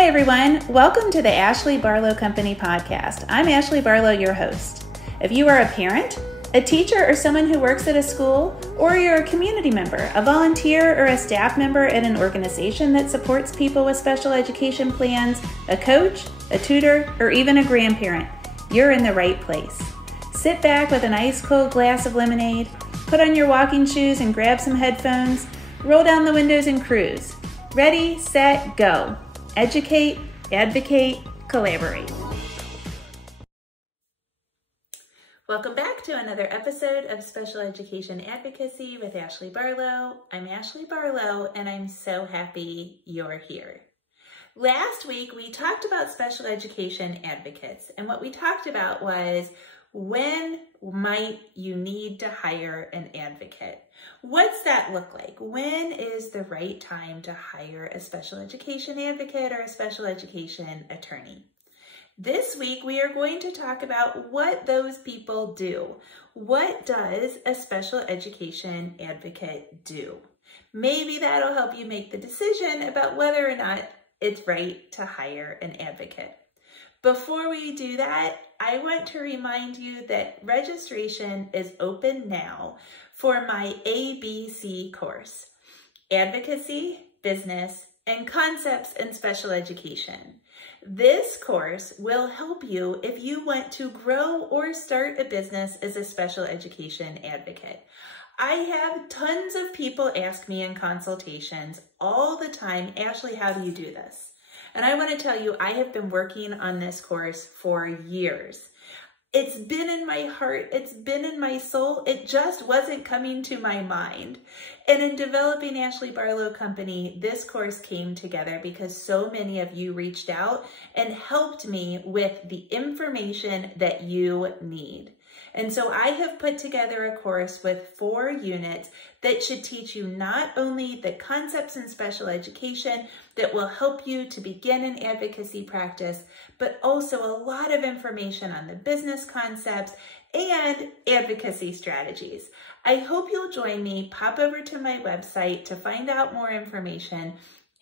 Hi everyone, welcome to the Ashley Barlow Company podcast. I'm Ashley Barlow, your host. If you are a parent, a teacher, or someone who works at a school, or you're a community member, a volunteer, or a staff member at an organization that supports people with special education plans, a coach, a tutor, or even a grandparent, you're in the right place. Sit back with an ice cold glass of lemonade, put on your walking shoes and grab some headphones, roll down the windows and cruise. Ready, set, go. Educate, advocate, collaborate. Welcome back to another episode of Special Education Advocacy with Ashley Barlow. I'm Ashley Barlow, and I'm so happy you're here. Last week, we talked about special education advocates, and what we talked about was when might you need to hire an advocate? What's that look like? When is the right time to hire a special education advocate or a special education attorney? This week, we are going to talk about what those people do. What does a special education advocate do? Maybe that'll help you make the decision about whether or not it's right to hire an advocate. Before we do that, I want to remind you that registration is open now for my ABC course, Advocacy, Business, and Concepts in Special Education. This course will help you if you want to grow or start a business as a special education advocate. I have tons of people ask me in consultations all the time, Ashley, how do you do this? And I want to tell you, I have been working on this course for years. It's been in my heart. It's been in my soul. It just wasn't coming to my mind. And in developing Ashley Barlow Company, this course came together because so many of you reached out and helped me with the information that you need. And so I have put together a course with 4 units that should teach you not only the concepts in special education that will help you to begin an advocacy practice, but also a lot of information on the business concepts and advocacy strategies. I hope you'll join me. Pop over to my website to find out more information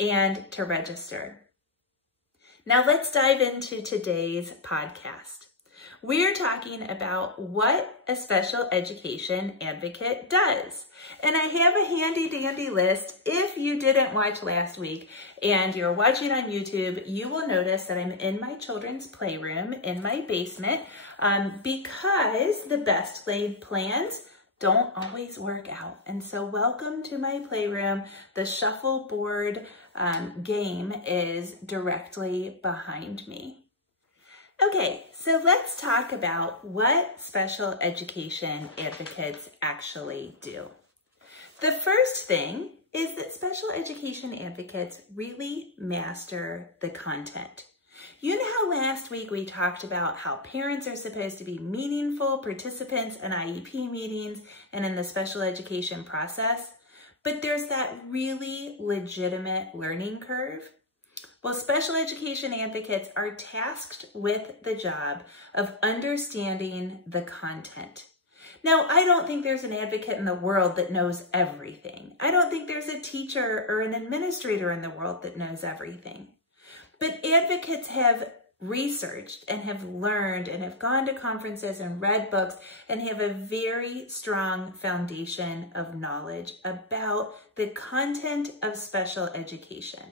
and to register. Now let's dive into today's podcast. We're talking about what a special education advocate does. And I have a handy dandy list. If you didn't watch last week and you're watching on YouTube, you will notice that I'm in my children's playroom in my basement because the best laid plans don't always work out. And so welcome to my playroom. The shuffleboard game is directly behind me. Okay, so let's talk about what special education advocates actually do. The first thing is that special education advocates really master the content. You know how last week we talked about how parents are supposed to be meaningful participants in IEP meetings and in the special education process, but there's that really legitimate learning curve? Well, special education advocates are tasked with the job of understanding the content. Now, I don't think there's an advocate in the world that knows everything. I don't think there's a teacher or an administrator in the world that knows everything. But advocates have researched and have learned and have gone to conferences and read books and have a very strong foundation of knowledge about the content of special education,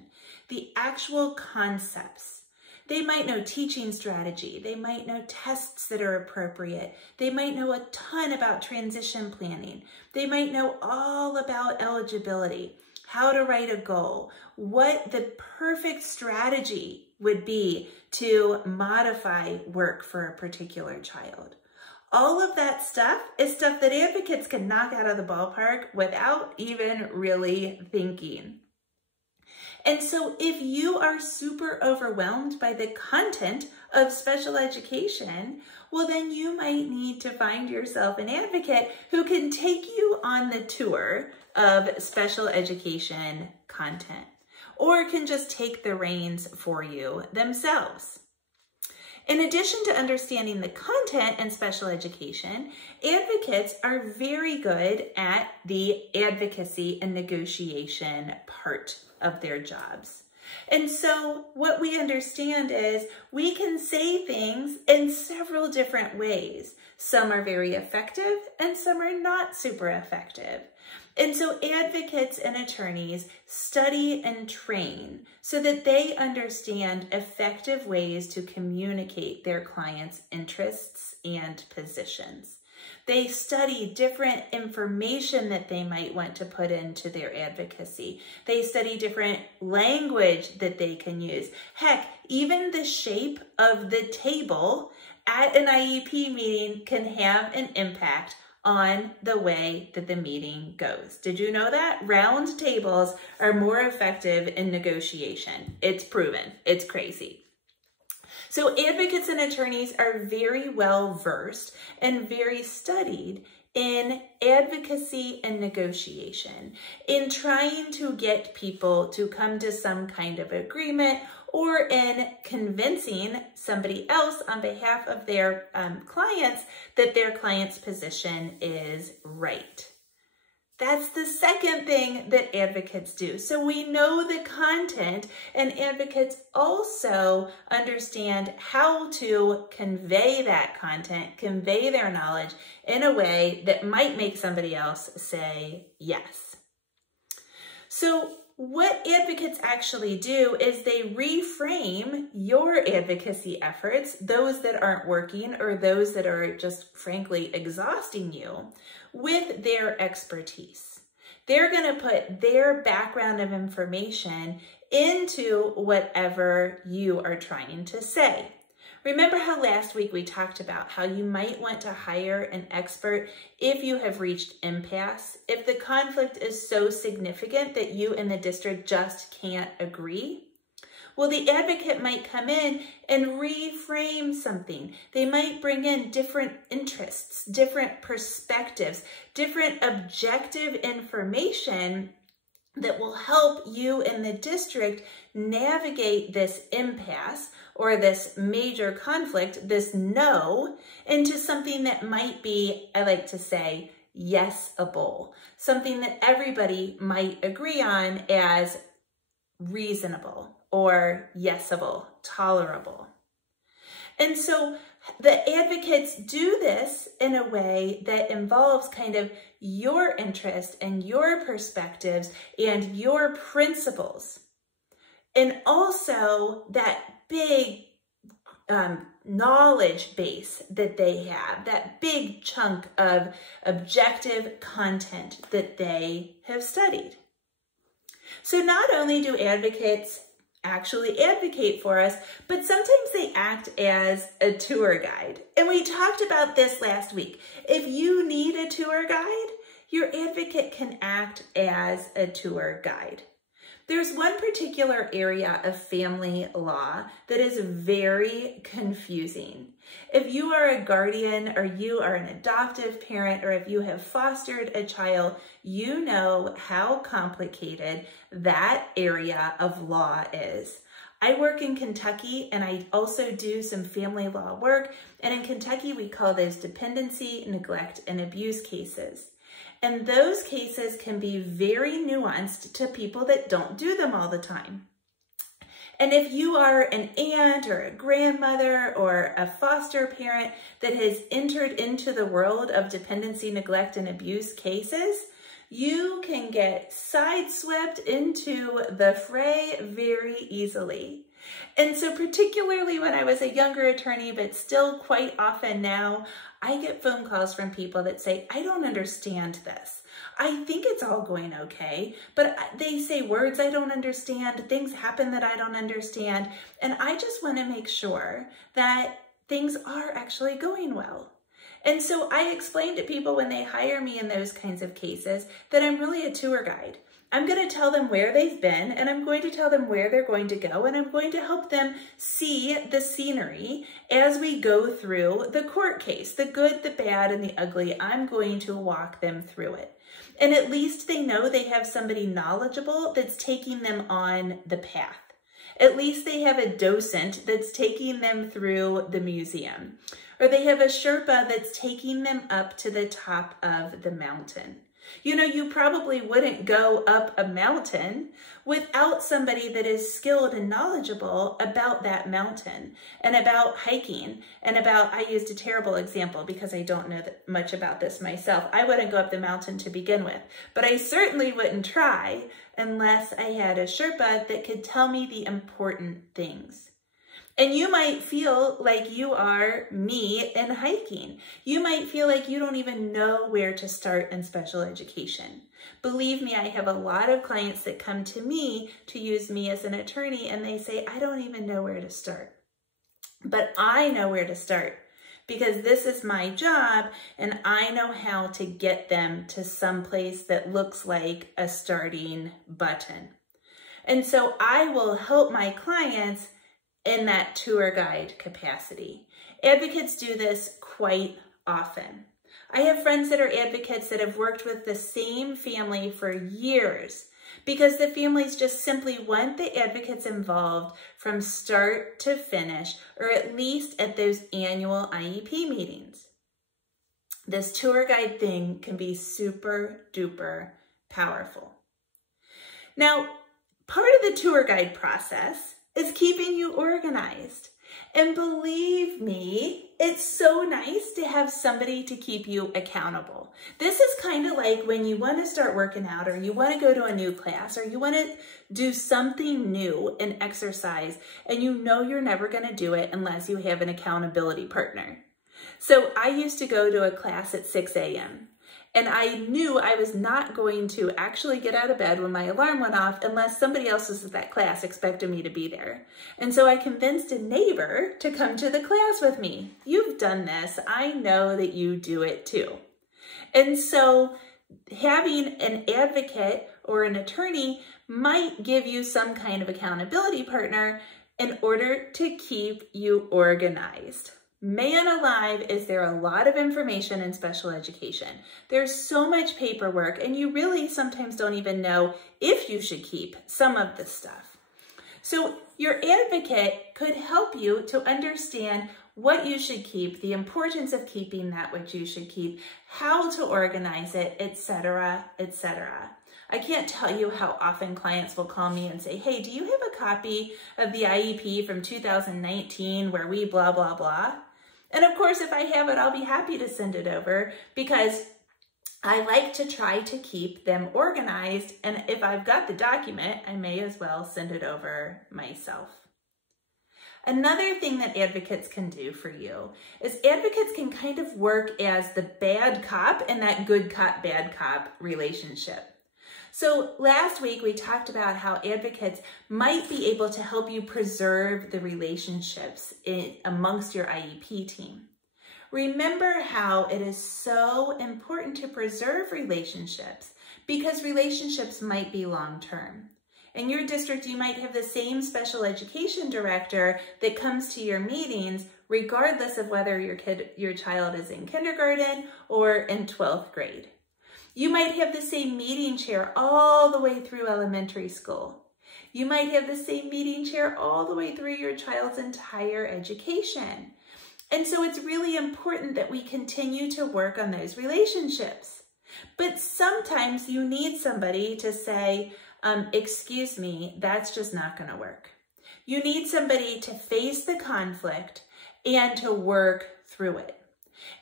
the actual concepts. They might know teaching strategy. They might know tests that are appropriate. They might know a ton about transition planning. They might know all about eligibility, how to write a goal, what the perfect strategy would be to modify work for a particular child. All of that stuff is stuff that advocates can knock out of the ballpark without even really thinking. And so if you are super overwhelmed by the content of special education, well, then you might need to find yourself an advocate who can take you on the tour of special education content, or can just take the reins for you themselves. In addition to understanding the content in special education, advocates are very good at the advocacy and negotiation part of their jobs. And so what we understand is we can say things in several different ways. Some are very effective and some are not super effective. And so advocates and attorneys study and train so that they understand effective ways to communicate their clients' interests and positions. They study different information that they might want to put into their advocacy. They study different language that they can use. Heck, even the shape of the table at an IEP meeting can have an impact on the way that the meeting goes. Did you know that? Round tables are more effective in negotiation. It's proven. It's crazy. So advocates and attorneys are very well versed and very studied in advocacy and negotiation, in trying to get people to come to some kind of agreement, or in convincing somebody else on behalf of their clients that their client's position is right. That's the second thing that advocates do. So we know the content, and advocates also understand how to convey that content, convey their knowledge in a way that might make somebody else say yes. So what advocates actually do is they reframe your advocacy efforts, those that aren't working or those that are just frankly exhausting you, with their expertise. They're going to put their background of information into whatever you are trying to say. Remember how last week we talked about how you might want to hire an expert if you have reached impasse, if the conflict is so significant that you and the district just can't agree? Well, the advocate might come in and reframe something. They might bring in different interests, different perspectives, different objective information that will help you and the district navigate this impasse or this major conflict, this no, into something that might be, I like to say, yes-able, something that everybody might agree on as reasonable or yes-able, tolerable. And so the advocates do this in a way that involves kind of your interest and your perspectives and your principles. And also that big knowledge base that they have, that big chunk of objective content that they have studied. So not only do advocates actually advocate for us, but sometimes they act as a tour guide. And we talked about this last week. If you need a tour guide, your advocate can act as a tour guide. There's one particular area of family law that is very confusing. If you are a guardian or you are an adoptive parent or if you have fostered a child, you know how complicated that area of law is. I work in Kentucky and I also do some family law work. And in Kentucky, we call those dependency, neglect, and abuse cases. And those cases can be very nuanced to people that don't do them all the time. And if you are an aunt or a grandmother or a foster parent that has entered into the world of dependency, neglect, and abuse cases, you can get sideswept into the fray very easily. And so particularly when I was a younger attorney, but still quite often now, I get phone calls from people that say, I don't understand this. I think it's all going okay, but they say words I don't understand, things happen that I don't understand, and I just want to make sure that things are actually going well. And so I explain to people when they hire me in those kinds of cases that I'm really a tour guide. I'm going to tell them where they've been, and I'm going to tell them where they're going to go, and I'm going to help them see the scenery as we go through the court case, the good, the bad, and the ugly. I'm going to walk them through it. And at least they know they have somebody knowledgeable that's taking them on the path. At least they have a docent that's taking them through the museum. Or they have a Sherpa that's taking them up to the top of the mountain. You know, you probably wouldn't go up a mountain without somebody that is skilled and knowledgeable about that mountain and about hiking and about, I used a terrible example because I don't know much about this myself. I wouldn't go up the mountain to begin with, but I certainly wouldn't try unless I had a Sherpa that could tell me the important things. And you might feel like you are me in hiking. You might feel like you don't even know where to start in special education. Believe me, I have a lot of clients that come to me to use me as an attorney and they say, I don't even know where to start. But I know where to start because this is my job and I know how to get them to some place that looks like a starting button. And so I will help my clients in that tour guide capacity. Advocates do this quite often. I have friends that are advocates that have worked with the same family for years because the families just simply want the advocates involved from start to finish, or at least at those annual IEP meetings. This tour guide thing can be super duper powerful. Now, part of the tour guide process is keeping you organized. And believe me, it's so nice to have somebody to keep you accountable. This is kind of like when you want to start working out or you want to go to a new class or you want to do something new, an exercise, and you know you're never going to do it unless you have an accountability partner. So I used to go to a class at 6 a.m. and I knew I was not going to actually get out of bed when my alarm went off unless somebody else was at that class expected me to be there. And so I convinced a neighbor to come to the class with me. You've done this. I know that you do it too. And so having an advocate or an attorney might give you some kind of accountability partner in order to keep you organized. Man alive, is there a lot of information in special education. There's so much paperwork, and you really sometimes don't even know if you should keep some of the stuff. So your advocate could help you to understand what you should keep, the importance of keeping that which you should keep, how to organize it, etc., etc. I can't tell you how often clients will call me and say, hey, do you have a copy of the IEP from 2019 where we blah, blah, blah? And of course, if I have it, I'll be happy to send it over because I like to try to keep them organized. And if I've got the document, I may as well send it over myself. Another thing that advocates can do for you is advocates can kind of work as the bad cop in that good cop, bad cop relationship. So last week we talked about how advocates might be able to help you preserve the relationships amongst your IEP team. Remember how it is so important to preserve relationships because relationships might be long-term. In your district, you might have the same special education director that comes to your meetings regardless of whether your child is in kindergarten or in 12th grade. You might have the same meeting chair all the way through elementary school. You might have the same meeting chair all the way through your child's entire education. And so it's really important that we continue to work on those relationships. But sometimes you need somebody to say, excuse me, that's just not going to work. You need somebody to face the conflict and to work through it.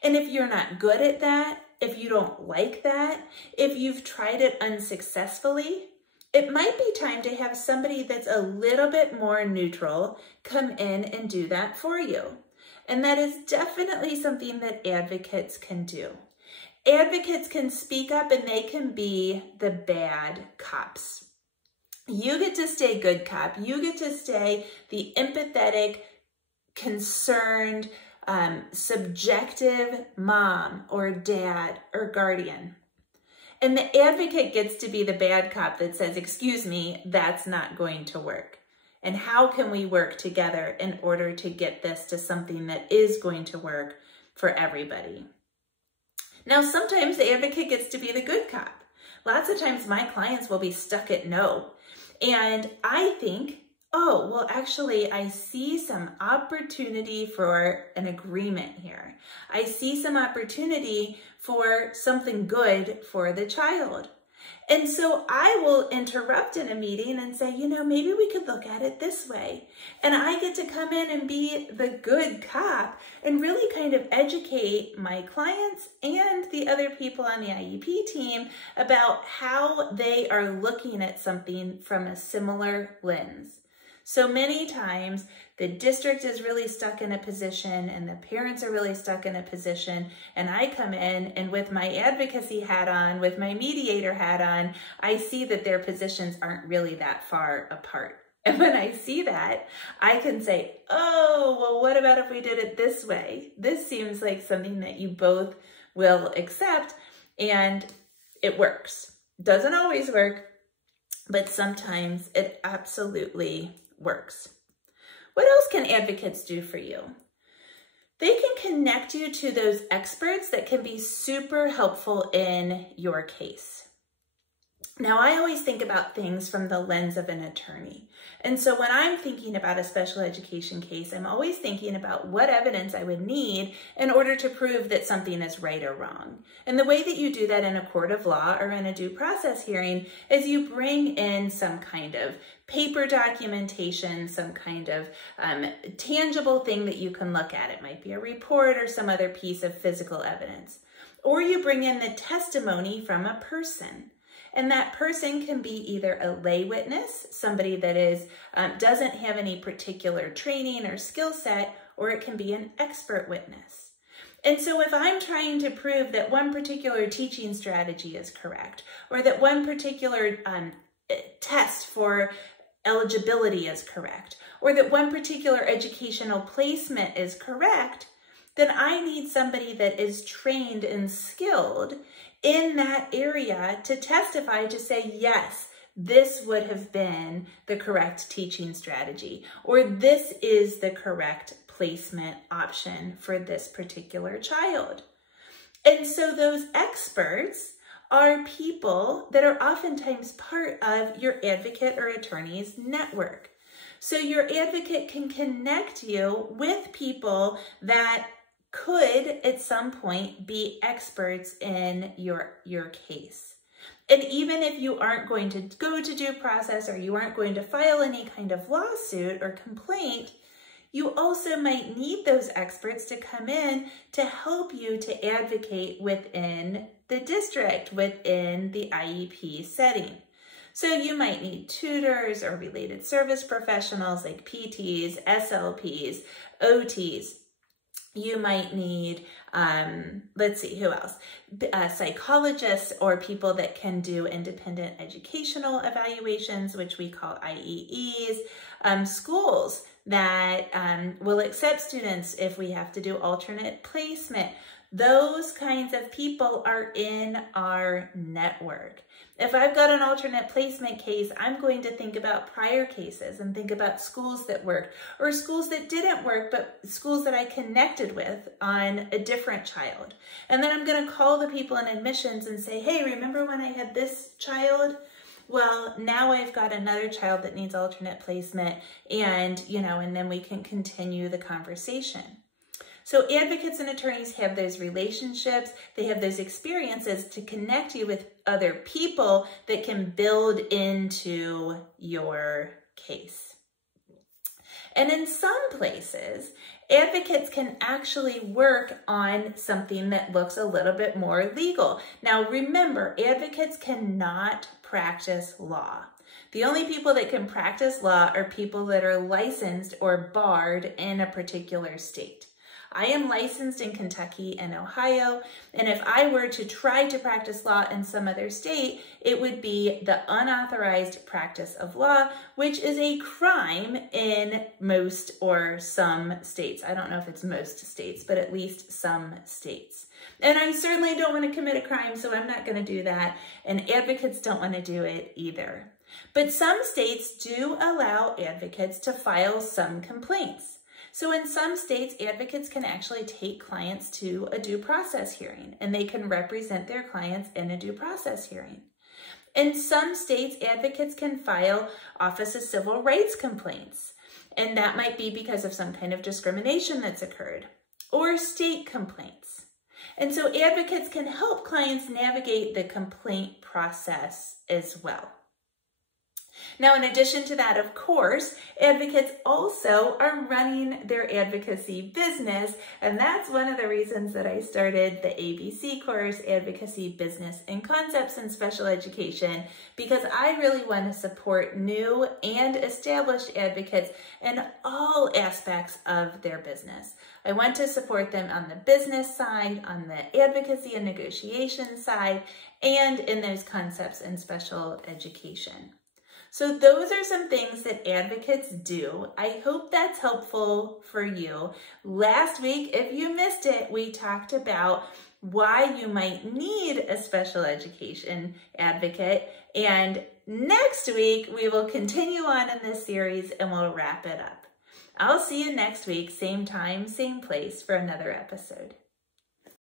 And if you're not good at that, if you don't like that, if you've tried it unsuccessfully, it might be time to have somebody that's a little bit more neutral come in and do that for you. And that is definitely something that advocates can do. Advocates can speak up and they can be the bad cops. You get to stay good cop. You get to stay the empathetic, concerned, subjective mom or dad or guardian. And the advocate gets to be the bad cop that says, excuse me, that's not going to work. And how can we work together in order to get this to something that is going to work for everybody? Now, sometimes the advocate gets to be the good cop. Lots of times my clients will be stuck at no. And I think oh, well, actually, I see some opportunity for an agreement here. I see some opportunity for something good for the child. And so I will interrupt in a meeting and say, you know, maybe we could look at it this way. And I get to come in and be the good cop and really kind of educate my clients and the other people on the IEP team about how they are looking at something from a similar lens. So many times the district is really stuck in a position and the parents are really stuck in a position, and I come in and with my advocacy hat on, with my mediator hat on, I see that their positions aren't really that far apart. And when I see that, I can say, oh, well, what about if we did it this way? This seems like something that you both will accept, and it works. Doesn't always work, but sometimes it absolutely works. What else can advocates do for you? They can connect you to those experts that can be super helpful in your case. Now, I always think about things from the lens of an attorney. And so when I'm thinking about a special education case, I'm always thinking about what evidence I would need in order to prove that something is right or wrong. And the way that you do that in a court of law or in a due process hearing is you bring in some kind of paper documentation, some kind of tangible thing that you can look at. It might be a report or some other piece of physical evidence. Or you bring in the testimony from a person. And that person can be either a lay witness, somebody that is doesn't have any particular training or skill set, or it can be an expert witness. And so if I'm trying to prove that one particular teaching strategy is correct, or that one particular test for eligibility is correct, or that one particular educational placement is correct, then I need somebody that is trained and skilled in that area to testify to say, yes, this would have been the correct teaching strategy, or this is the correct placement option for this particular child. And so those experts are people that are oftentimes part of your advocate or attorney's network. So your advocate can connect you with people that could at some point be experts in your case. And even if you aren't going to go to due process or you aren't going to file any kind of lawsuit or complaint, you also might need those experts to come in to help you to advocate within the district, within the IEP setting. So you might need tutors or related service professionals like PTs, SLPs, OTs. You might need, let's see, who else? Psychologists or people that can do independent educational evaluations, which we call IEEs, schools that will accept students if we have to do alternate placement. Those kinds of people are in our network. If I've got an alternate placement case, I'm going to think about prior cases and think about schools that worked or schools that didn't work, but schools that I connected with on a different child. And then I'm going to call the people in admissions and say, hey, remember when I had this child? Well, now I've got another child that needs alternate placement, and, and then we can continue the conversation. So advocates and attorneys have those relationships, they have those experiences to connect you with other people that can build into your case. And in some places, advocates can actually work on something that looks a little bit more legal. Now remember, advocates cannot practice law. The only people that can practice law are people that are licensed or barred in a particular state. I am licensed in Kentucky and Ohio, and if I were to try to practice law in some other state, it would be the unauthorized practice of law, which is a crime in most or some states. I don't know if it's most states, but at least some states. And I certainly don't want to commit a crime, so I'm not going to do that, and advocates don't want to do it either. But some states do allow advocates to file some complaints. So in some states, advocates can actually take clients to a due process hearing, and they can represent their clients in a due process hearing. In some states, advocates can file Office of Civil Rights complaints, and that might be because of some kind of discrimination that's occurred, or state complaints. And so advocates can help clients navigate the complaint process as well. Now, in addition to that, of course, advocates also are running their advocacy business, and that's one of the reasons that I started the ABC course, Advocacy, Business, and Concepts in Special Education, because I really want to support new and established advocates in all aspects of their business. I want to support them on the business side, on the advocacy and negotiation side, and in those concepts in special education. So those are some things that advocates do. I hope that's helpful for you. Last week, if you missed it, we talked about why you might need a special education advocate. And next week, we will continue on in this series and we'll wrap it up. I'll see you next week, same time, same place for another episode.